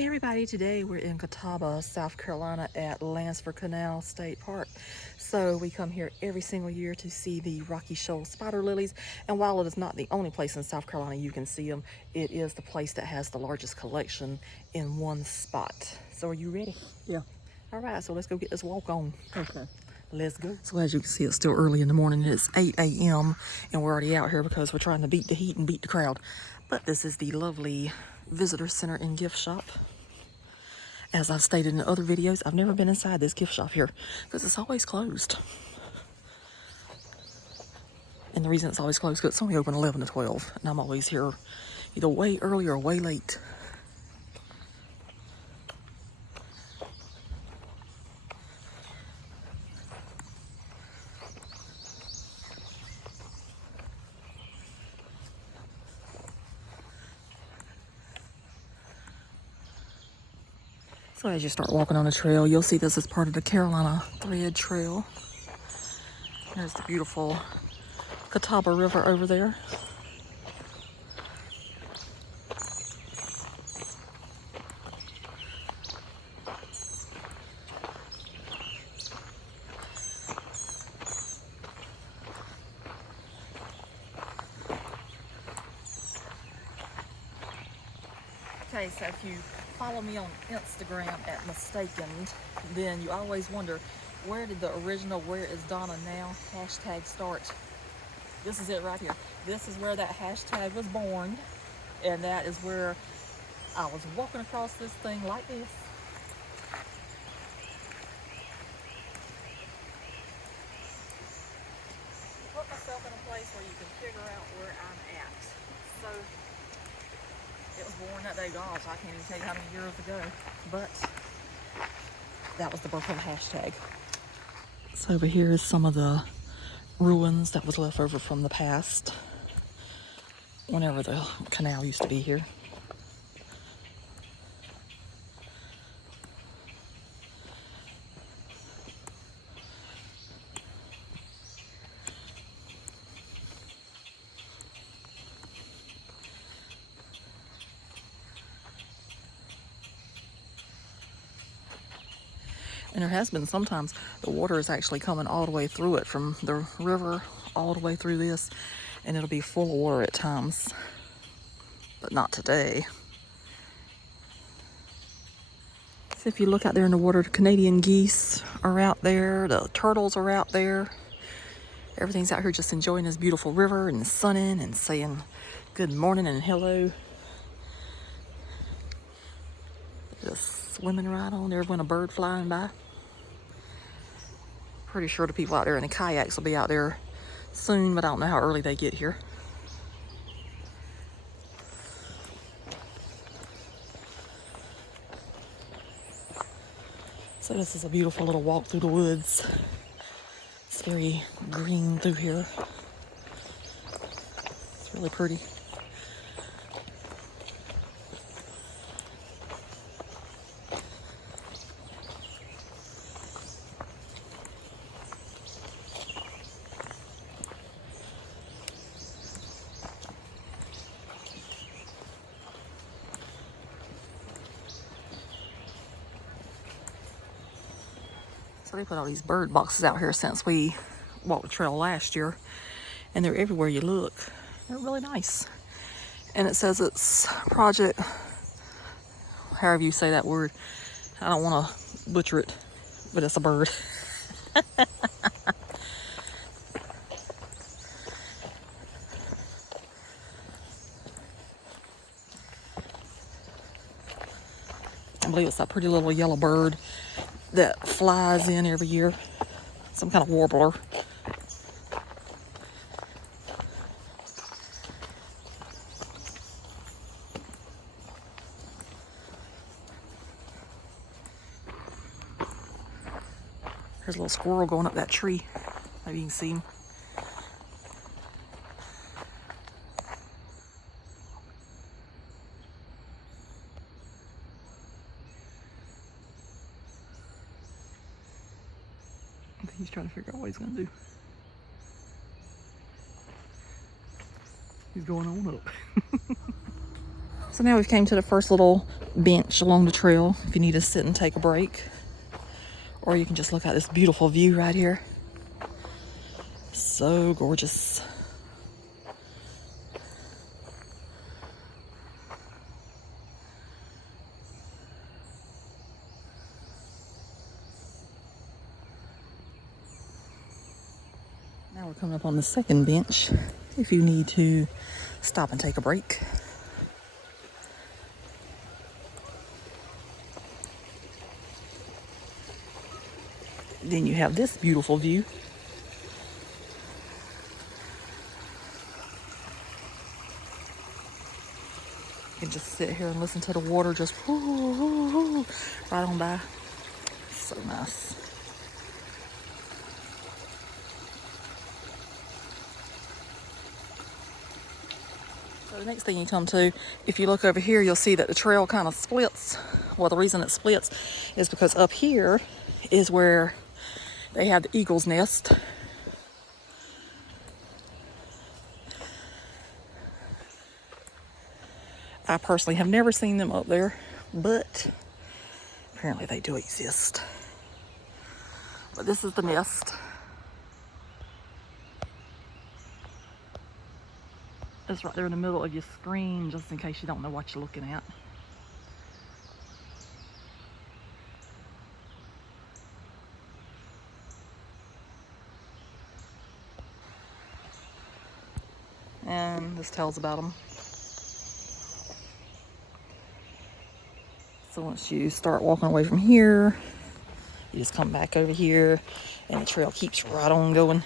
Hey everybody, today we're in Catawba, South Carolina at Landsford Canal State Park. So we come here every single year to see the Rocky Shoals Spider Lilies, and while it is not the only place in South Carolina you can see them, it is the place that has the largest collection in one spot. So are you ready? Yeah. All right, so let's go get this walk on. Okay. Let's go. So as you can see, it's still early in the morning. It's 8 a.m. and we're already out here because we're trying to beat the heat and beat the crowd. But this is the lovely visitor center and gift shop. As I've stated in other videos, I've never been inside this gift shop here because it's always closed. And the reason it's always closed is because it's only open 11 to 12. And I'm always here either way early or way late. So as you start walking on the trail, you'll see this is part of the Carolina Thread Trail. There's the beautiful Catawba River over there. Okay, so if you follow me on Instagram at Mistaken, then you always wonder, where did the original "Where is Donna Now" hashtag start? This is it right here. This is where that hashtag was born, and that is where I was walking across this thing like this. Put myself in a place where you can figure out where I'm at. So it was born that day, gosh, I can't even tell you how many years ago, but that was the birth of the hashtag. So over here is some of the ruins that was left over from the past, whenever the canal used to be here. And there has been sometimes the water is actually coming all the way through it from the river all the way through this, and it'll be full of water at times, but not today. So if you look out there in the water, the Canadian geese are out there, the turtles are out there. Everything's out here just enjoying this beautiful river and sunning and saying good morning and hello. Just swimming right on there when a bird flying by. Pretty sure the people out there in the kayaks will be out there soon, but I don't know how early they get here. So this is a beautiful little walk through the woods. It's very green through here. It's really pretty. So they put all these bird boxes out here since we walked the trail last year, and they're everywhere you look. They're really nice. And it says it's project, however you say that word. I don't want to butcher it, but it's a bird. I believe it's that pretty little yellow bird that flies in every year. Some kind of warbler. There's a little squirrel going up that tree. Maybe you can see him. I think he's trying to figure out what he's going to do. He's going on up. So now we've came to the first little bench along the trail if you need to sit and take a break. Or you can just look at this beautiful view right here. So gorgeous. Now we're coming up on the second bench if you need to stop and take a break. Then you have this beautiful view. You can just sit here and listen to the water just right on by. So nice. So the next thing you come to, if you look over here, you'll see that the trail kind of splits. Well, the reason it splits is because up here is where they have the eagle's nest. I personally have never seen them up there, but apparently they do exist. But this is the nest. It's right there in the middle of your screen, just in case you don't know what you're looking at. And this tells about them. So once you start walking away from here, you just come back over here and the trail keeps right on going.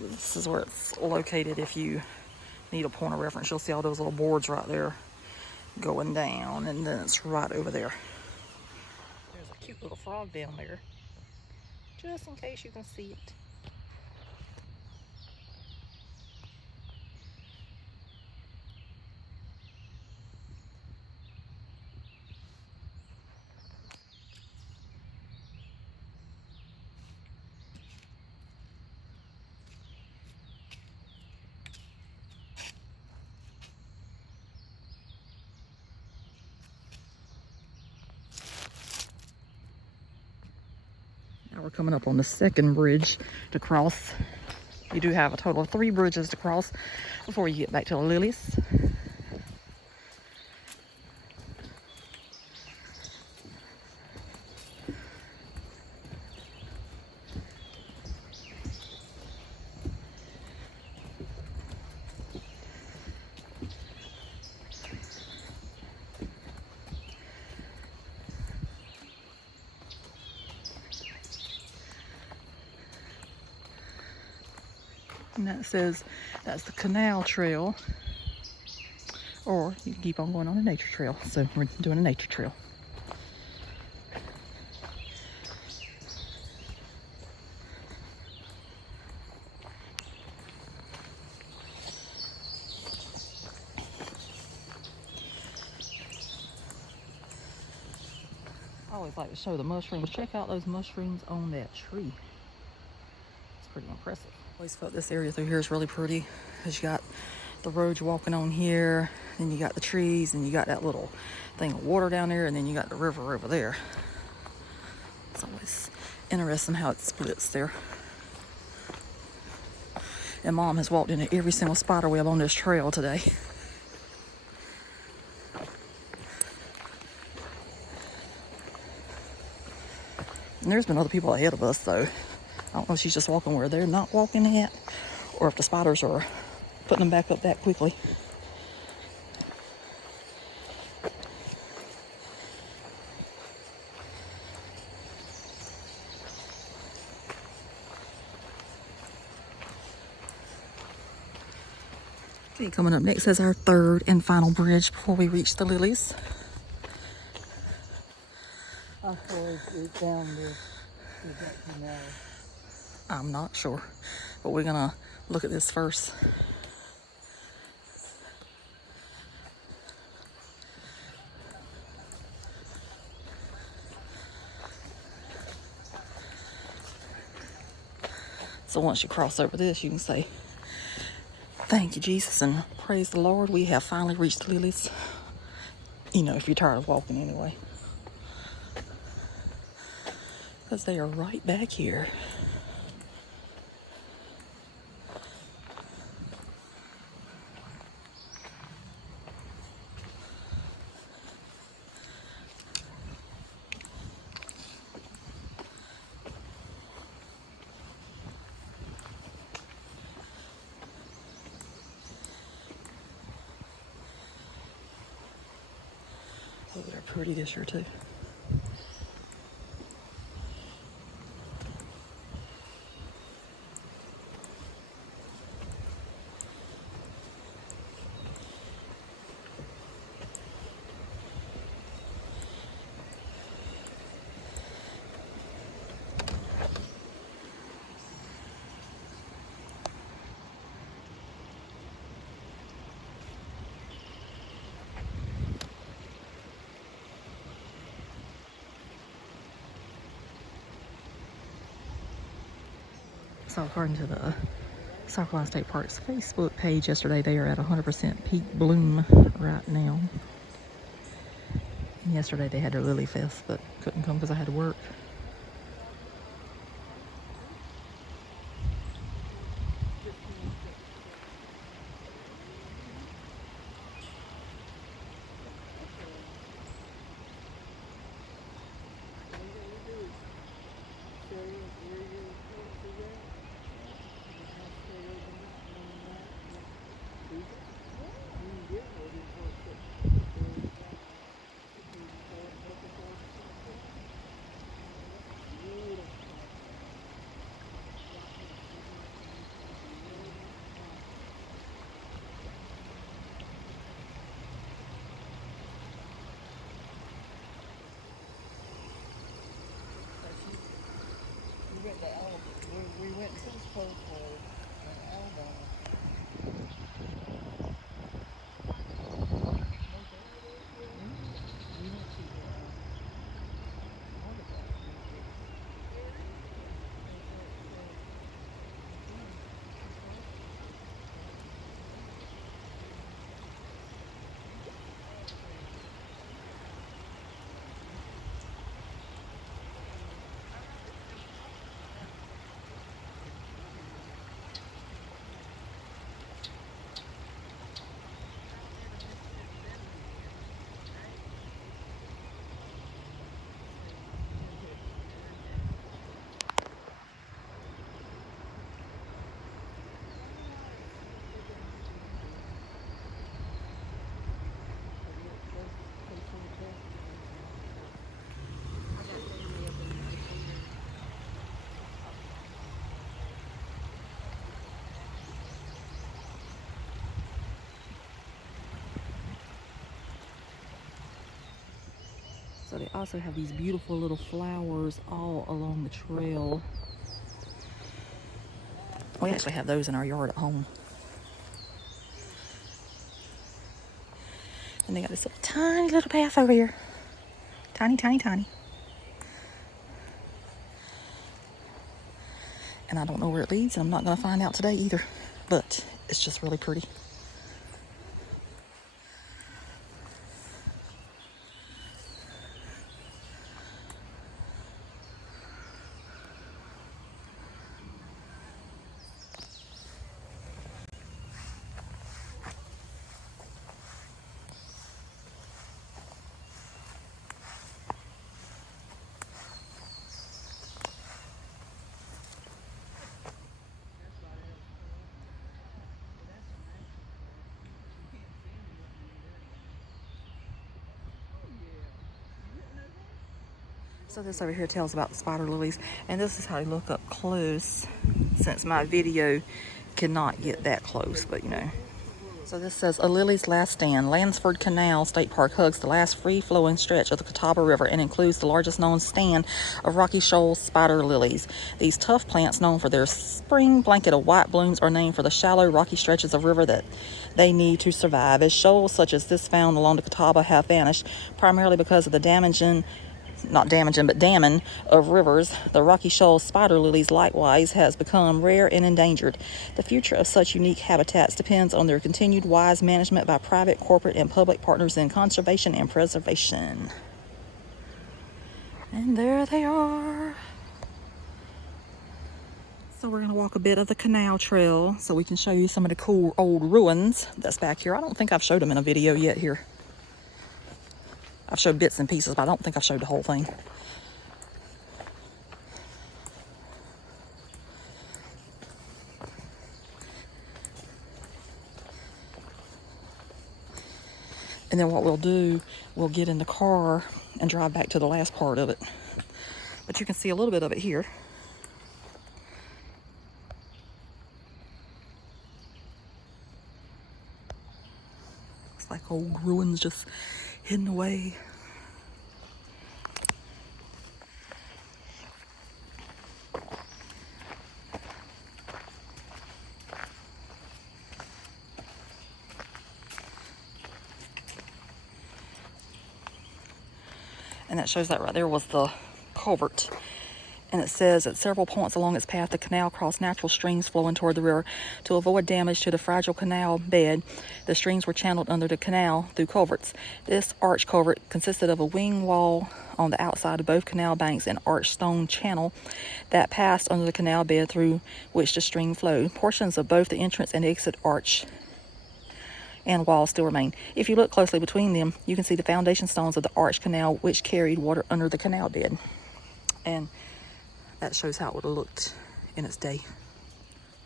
This is where it's located if you need a point of reference. You'll see all those little boards right there going down, and then it's right over there. There's a cute little frog down there, just in case you can see it. Now we're coming up on the second bridge to cross. You do have a total of 3 bridges to cross before you get back to the lilies. And that says that's the canal trail, or you can keep on going on a nature trail. So we're doing a nature trail. I always like to show the mushrooms. Check out those mushrooms on that tree. It's pretty impressive. I always felt this area through here is really pretty, because you got the road you're walking on here, then you got the trees, and you got that little thing of water down there, and then you got the river over there. It's always interesting how it splits there. And Mom has walked into every single spider web on this trail today. And there's been other people ahead of us, though. I don't know if she's just walking where they're not walking at, or if the spiders are putting them back up that quickly. Okay, coming up next is our third and final bridge before we reach the lilies. How far is it down there? I'm not sure, but we're gonna look at this first. So once you cross over this, you can say, thank you, Jesus, and praise the Lord. We have finally reached the lilies. You know, if you're tired of walking anyway. Because they are right back here. Oh, they're pretty this year too. So according to the South Carolina State Park's Facebook page yesterday, they are at 100% peak bloom right now. And yesterday they had their Lily Fest, but couldn't come because I had to work. We went to the post for So they also have these beautiful little flowers all along the trail. We actually have those in our yard at home. And they got this little tiny little path over here. Tiny, tiny, tiny. And I don't know where it leads, and I'm not going to find out today either. But it's just really pretty. So this over here tells about the spider lilies, and this is how they look up close, since my video cannot get that close, but you know. So this says, a lily's last stand. Landsford Canal State Park hugs the last free-flowing stretch of the Catawba River and includes the largest known stand of Rocky Shoals Spider Lilies. These tough plants, known for their spring blanket of white blooms, are named for the shallow, rocky stretches of river that they need to survive. As shoals such as this found along the Catawba have vanished, primarily because of the damaging not damaging, but damming of rivers, the Rocky Shoals Spider Lilies likewise has become rare and endangered. The future of such unique habitats depends on their continued wise management by private, corporate, and public partners in conservation and preservation. And there they are. So we're going to walk a bit of the canal trail so we can show you some of the cool old ruins that's back here. I don't think I've showed them in a video yet here. I've showed bits and pieces, but I don't think I've showed the whole thing. And then what we'll do, we'll get in the car and drive back to the last part of it. But you can see a little bit of it here. Looks like old ruins just hidden away. And that shows that right there was the culvert. And it says at several points along its path, the canal crossed natural streams flowing toward the river. To avoid damage to the fragile canal bed, the streams were channeled under the canal through culverts. This arch culvert consisted of a wing wall on the outside of both canal banks and arched stone channel that passed under the canal bed through which the stream flowed. Portions of both the entrance and exit arch and walls still remain. If you look closely between them, you can see the foundation stones of the arch canal which carried water under the canal bed. And that shows how it would have looked in its day.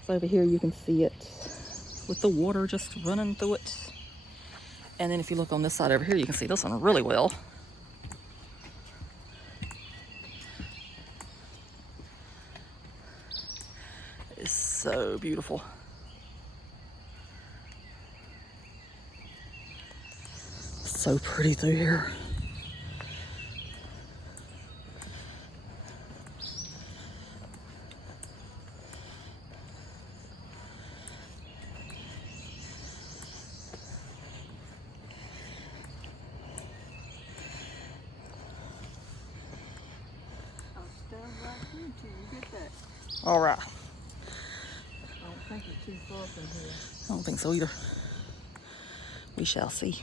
So over here you can see it with the water just running through it. And then if you look on this side over here, you can see this one really well. It's so beautiful. So pretty through here. All right. I don't think it's too far from here. I don't think so either. We shall see.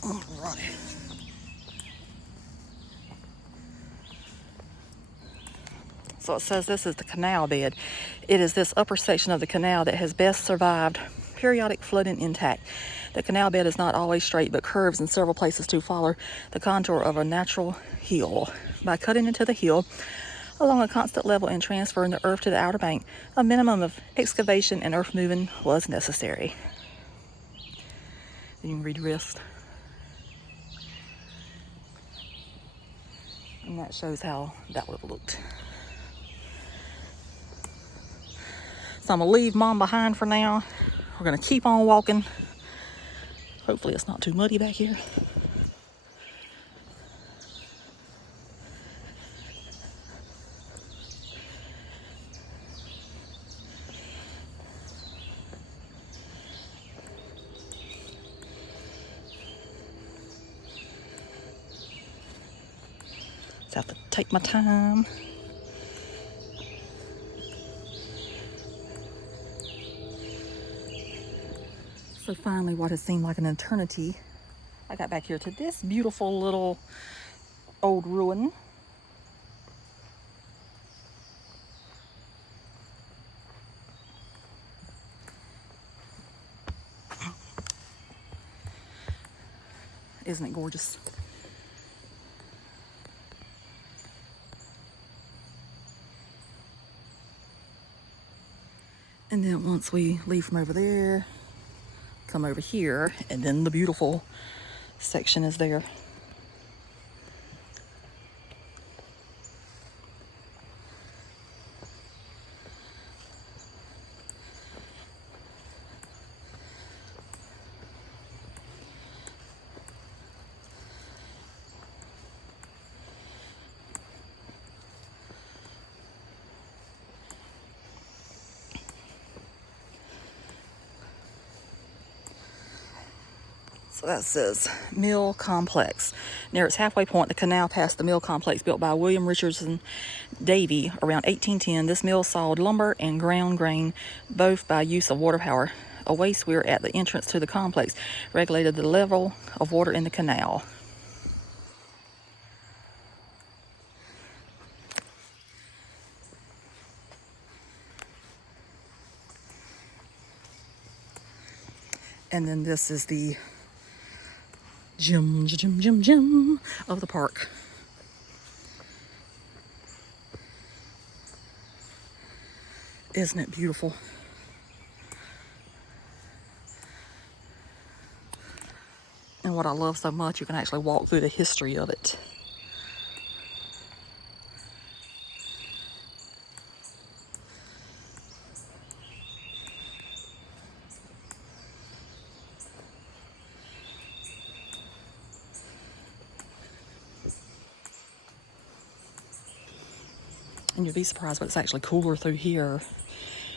Alrighty. So it says this is the canal bed. It is this upper section of the canal that has best survived periodic flooding intact. The canal bed is not always straight, but curves in several places to follow the contour of a natural hill. By cutting into the hill along a constant level and transferring the earth to the outer bank, a minimum of excavation and earth moving was necessary. Then you can read the rest. And that shows how that would have looked. So I'm gonna leave Mom behind for now. We're gonna keep on walking. Hopefully it's not too muddy back here. Just have to take my time. So finally, what has seemed like an eternity, I got back here to this beautiful little old ruin. Isn't it gorgeous? And then once we leave from over there, come over here, and then the beautiful section is there. So that says Mill Complex. Near its halfway point, the canal passed the mill complex built by William Richardson Davy around 1810. This mill sawed lumber and ground grain, both by use of water power. A waste weir at the entrance to the complex regulated the level of water in the canal. And then this is the gym of the park. Isn't it beautiful? And what I love so much, you can actually walk through the history of it. And you'd be surprised, but it's actually cooler through here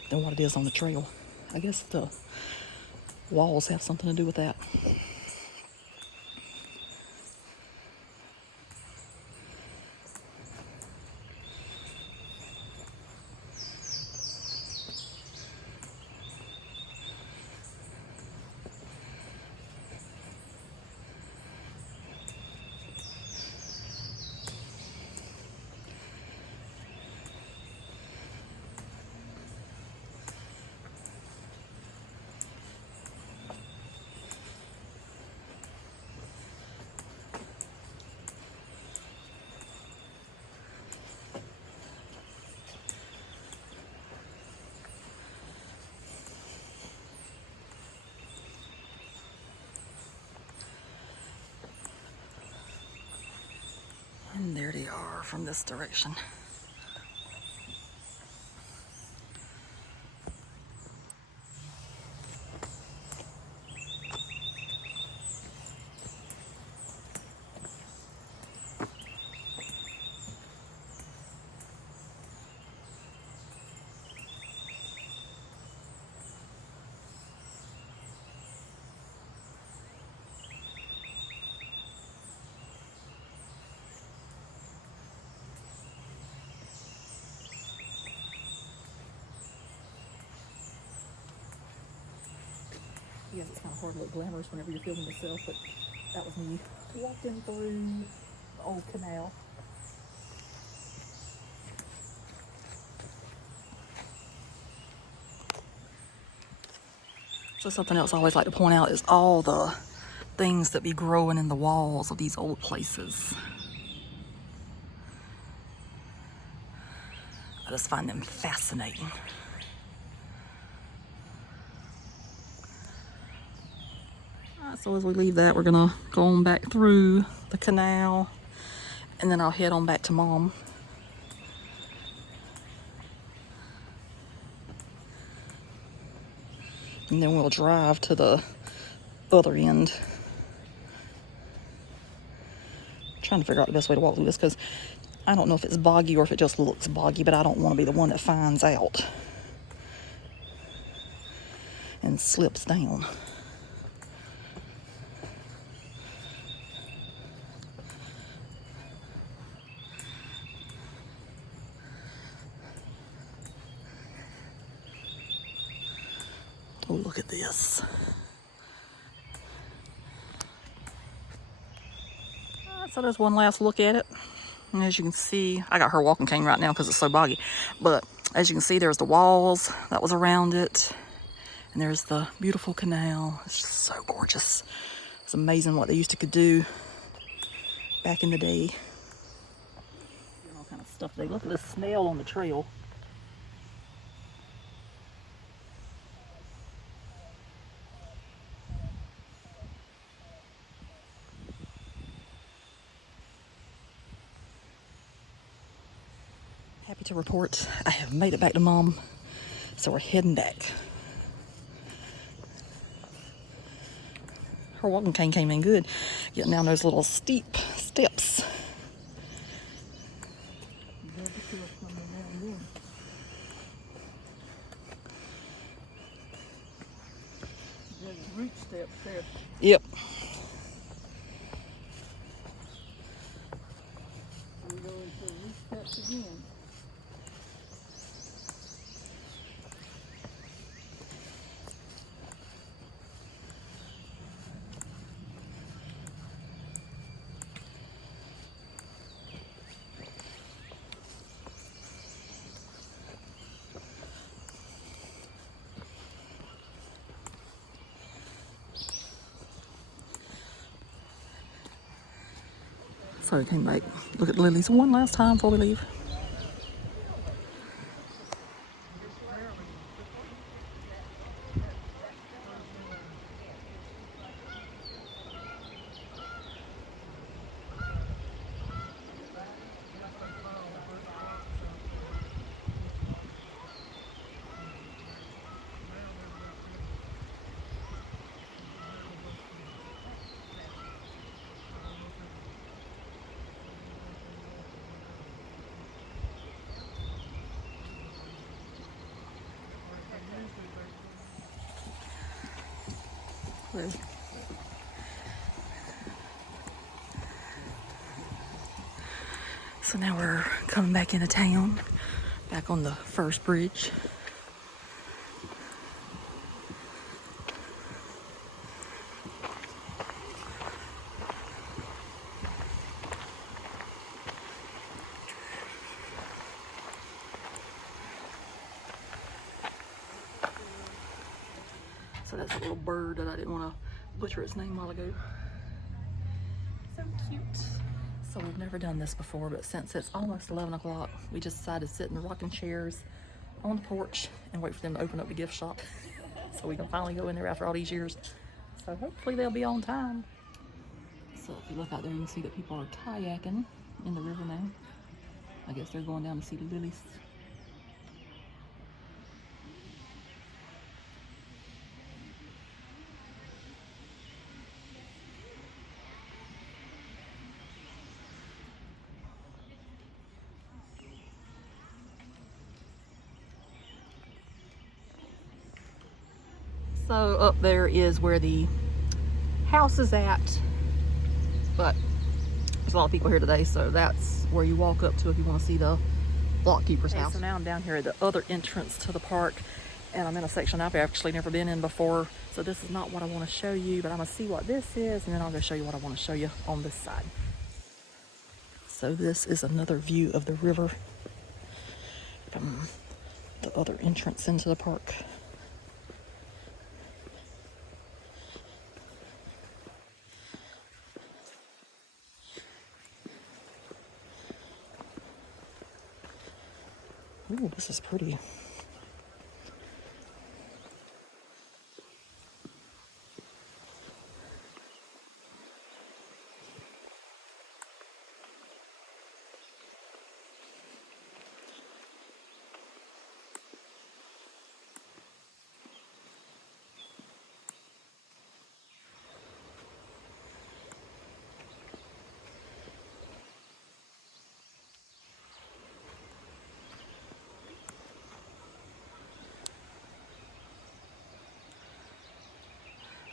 than what it is on the trail. I guess the walls have something to do with that. And there they are from this direction. Yes, it's kind of hard to look glamorous whenever you're filming yourself, but that was me walking through the old canal. So something else I always like to point out is all the things that be growing in the walls of these old places. I just find them fascinating. So as we leave that, we're gonna go on back through the canal, and then I'll head on back to Mom. And then we'll drive to the other end. I'm trying to figure out the best way to walk through this, because I don't know if it's boggy or if it just looks boggy, but I don't want to be the one that finds out and slips down. Oh, look at this. So there's one last look at it. And as you can see, I got her walking cane right now because it's so boggy. But as you can see, there's the walls that was around it. And there's the beautiful canal. It's just so gorgeous. It's amazing what they used to could do back in the day. All kind of stuff. They look at this snail on the trail. Happy to report I have made it back to Mom, so we're heading back. Her walking cane came in good, getting down those little steep steps. Root steps there. Yep. So we came back, look at the lilies one last time before we leave. So now we're coming back into town, back on the first bridge. So that's a little bird that I didn't want to butcher its name a while ago. So cute. So we've never done this before, but since it's almost 11 o'clock, we just decided to sit in the rocking chairs on the porch and wait for them to open up the gift shop so we can finally go in there after all these years. So hopefully they'll be on time. So if you look out there, you can see that people are kayaking in the river now. I guess they're going down to see the lilies. So up there is where the house is at, but there's a lot of people here today, so that's where you walk up to if you want to see the lockkeeper's house. So now I'm down here at the other entrance to the park, and I'm in a section I've actually never been in before, so this is not what I want to show you, but I'm going to see what this is, and then I'll go show you what I want to show you on this side. So this is another view of the river from the other entrance into the park. Ooh, this is pretty.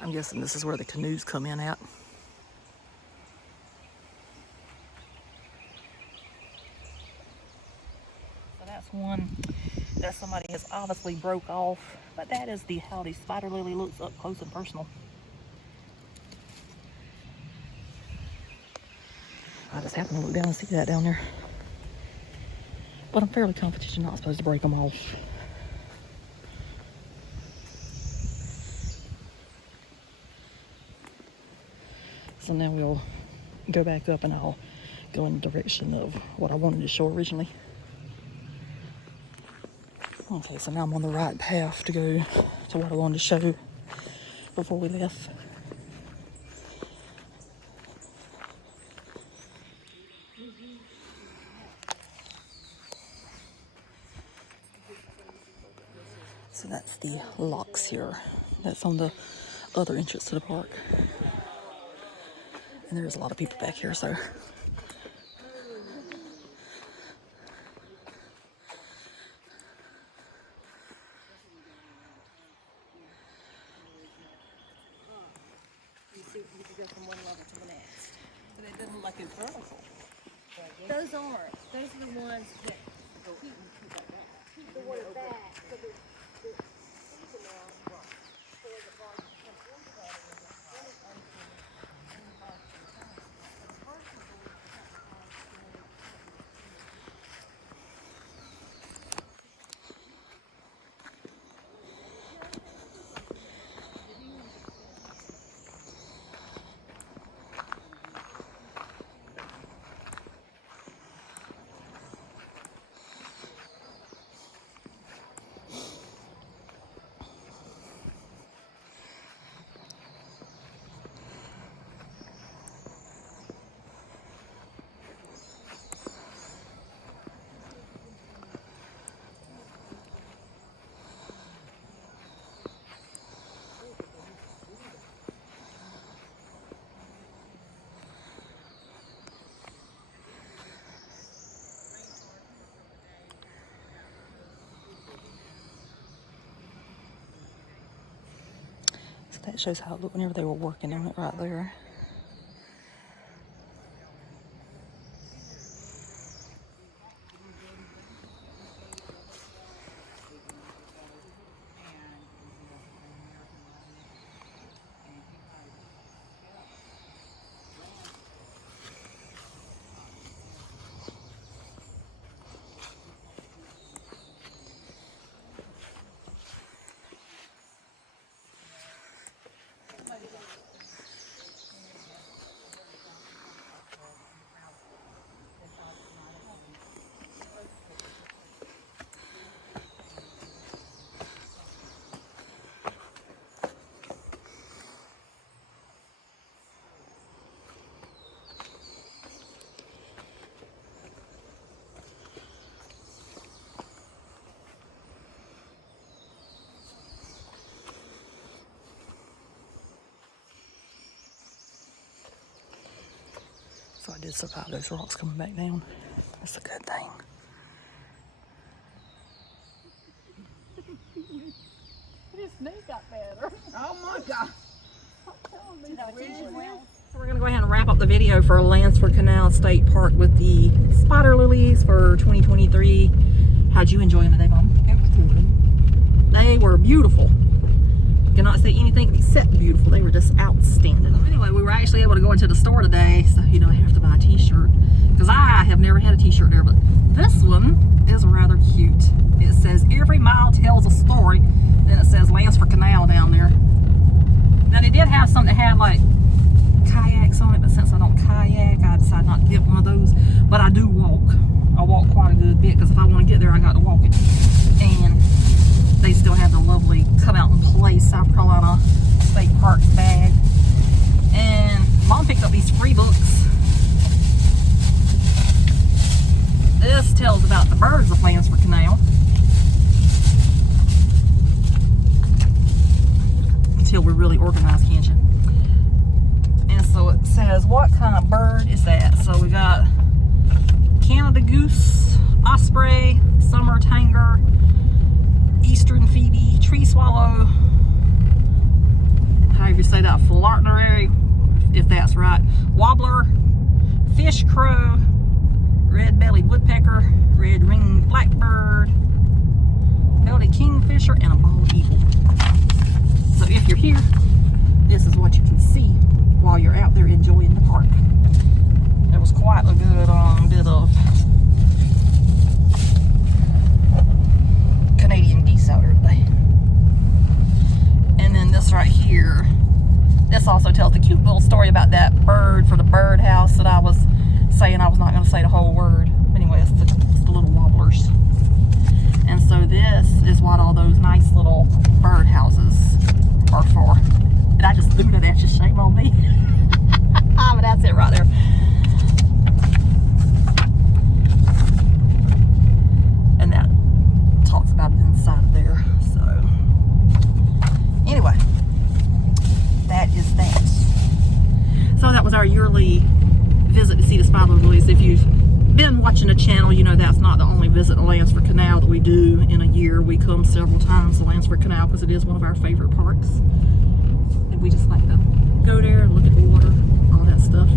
I'm guessing this is where the canoes come in at. So that's one that somebody has obviously broke off, but that is how the spider lily looks up close and personal. I just happened to look down and see that down there. But I'm fairly confident you're not supposed to break them off. So now we'll go back up and I'll go in the direction of what I wanted to show originally. Okay, so now I'm on the right path to go to what I wanted to show before we left. So that's the locks here. That's on the other entrance to the park. And there's a lot of people back here, so. You can go from one level to the next. But it doesn't look like it's vertical. Those aren't. Those are the ones that keep the water back. So the It shows how it looked whenever they were working on it right there. So I did survive those rocks coming back down. That's a good thing. His knee got better. Oh my God. So we're going to go ahead and wrap up the video for Landsford Canal State Park with the spider lilies for 2023. How'd you enjoy them today, Mom? It was good. They were beautiful. Cannot say anything except beautiful. They were just outstanding. Anyway, we were actually able to go into the store today, so you know I have to buy a t-shirt because I have never had a t-shirt there, but this one is rather cute. It says every mile tells a story, then it says Landsford Canal down there. Now they did have some that had like kayaks on it, but since I don't kayak, I decided not to get one of those. But I do walk. I walk quite a good bit because if I want to get there, I got to walk it. And they still have the lovely Come Out and Play South Carolina State Park bag. And Mom picked up these free books. This tells about the birds of Landsford Canal. Until we're really organized, can't you? And so it says, what kind of bird is that? So we got Canada goose, osprey, summer tanger, eastern phoebe, tree swallow, however you say that, flartnerary, if that's right, warbler, fish crow, red-bellied woodpecker, red-ringed blackbird, belted kingfisher, and a bald eagle. So if you're here, this is what you can see while you're out there enjoying the park. It was quite a good bit of Canadian geese out here today. And then this right here, this also tells a cute little story about that bird for the birdhouse that I was saying I was not going to say the whole word. Anyway, it's the little wobblers. And so this is what all those nice little birdhouses are for. And I just threw it at you, shame on me. But that's it right there. And that talks about it inside of there. So anyway, that is that. So that was our yearly visit to see the spider lilies. If you've been watching the channel, you know that's not the only visit to Landsford Canal that we do in a year. We come several times to Landsford Canal because it is one of our favorite parks. And we just like to go there and look at the water, all that stuff.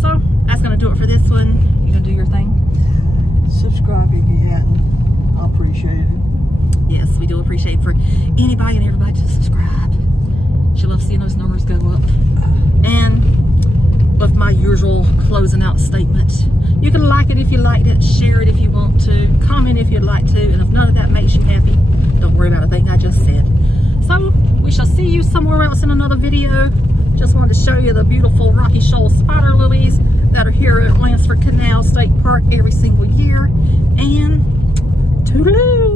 So that's going to do it for this one. You going to do your thing? Subscribe if you hadn't. I appreciate it. Yes, we do appreciate for anybody and everybody to subscribe. She loves seeing those numbers go up. And with my usual closing out statement, you can like it if you liked it, share it if you want to, comment if you'd like to, and if none of that makes you happy, don't worry about a thing I just said. So we shall see you somewhere else in another video. Just wanted to show you the beautiful Rocky Shoals Spider Lilies that are here at Landsford Canal State Park every single year. And toodaloo!